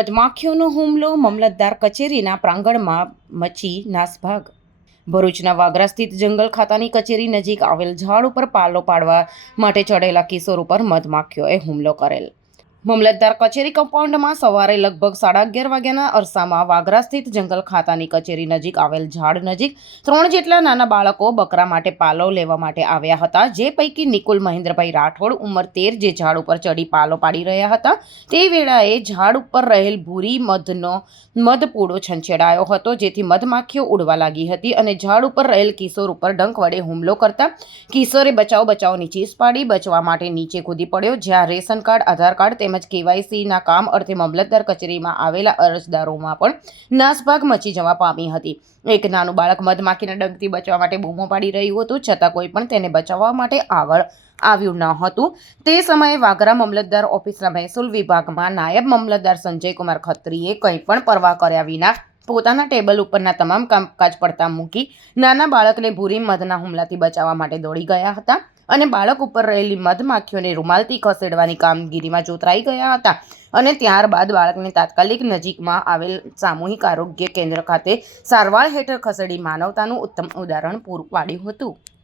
મધમાખીઓનો હુમલો મામલતદાર કચેરીના પ્રાંગણમાં મચી નાસભાગ. ભરૂચના વાગરા સ્થિત જંગલ ખાતાની કચેરી નજીક આવેલ ઝાડ ઉપર પાલો પાડવા માટે ચડેલા કિશોર ઉપર મધમાખીઓએ હુમલો કરેલ. મામલતદાર કચેરી કમ્પાઉન્ડમાં સવારે લગભગ સાડા અગિયાર વાગ્યાના અરસામાં વાગરા સ્થિત જંગલ ખાતાની કચેરી નજીક આવેલ ઝાડ નજીક ત્રણ જેટલા નાના બાળકો બકરા માટે પાલો લેવા માટે આવ્યા હતા. જે પૈકી નિકુલ મહેન્દ્રભાઈ રાઠોડ ઉંમર તેર જે ઝાડ ઉપર ચડી પાલો પાડી રહ્યા હતા. તે વેળાએ ઝાડ ઉપર રહેલ ભૂરી મધનો મધપૂડો છંછેડાયો હતો, જેથી મધમાખીઓ ઉડવા લાગી હતી અને ઝાડ ઉપર રહેલ કિશોર ઉપર ડંક વડે હુમલો કરતા કિશોરે બચાવ બચાવની ચીસ પાડી, બચવા માટે નીચે કૂદી પડ્યો. જ્યાં રેશન કાર્ડ, આધાર કાર્ડ તેમજ કેવાયસીના કામ અર્થે મામલતદાર કચેરીમાં આવેલા અરજદારોમાં પણ નાસભાગ મચી જવા પામી હતી. એક નાનું બાળક મધમાખીના ડંગથી બચવા માટે બૂમો પાડી રહ્યું હતું, છતાં કોઈ પણ તેને બચાવવા માટે આગળ આવ્યું ન હતું. તે સમયે વાગરા મામલતદાર ઓફિસના મહેસૂલ વિભાગમાં નાયબ મામલતદાર સંજયકુમાર ખત્રીએ કંઈ પણ પરવા કર્યા વિના પોતાના ટેબલ ઉપરના તમામ કામકાજ પડતા મૂકી નાના બાળકને ભૂરી મધના હુમલાથી બચાવવા માટે દોડી ગયા હતા. અને બાળક ઉપર રહેલી મધમાખીઓને રૂમાલથી ખસેડવાની કામગીરીમાં જોતરાઈ ગયા હતા. અને ત્યારબાદ બાળકને તાત્કાલિક નજીકમાં આવેલ સામૂહિક આરોગ્ય કેન્દ્ર ખાતે સારવાર હેઠળ ખસેડી માનવતાનું ઉત્તમ ઉદાહરણ પૂરું પાડ્યું હતું.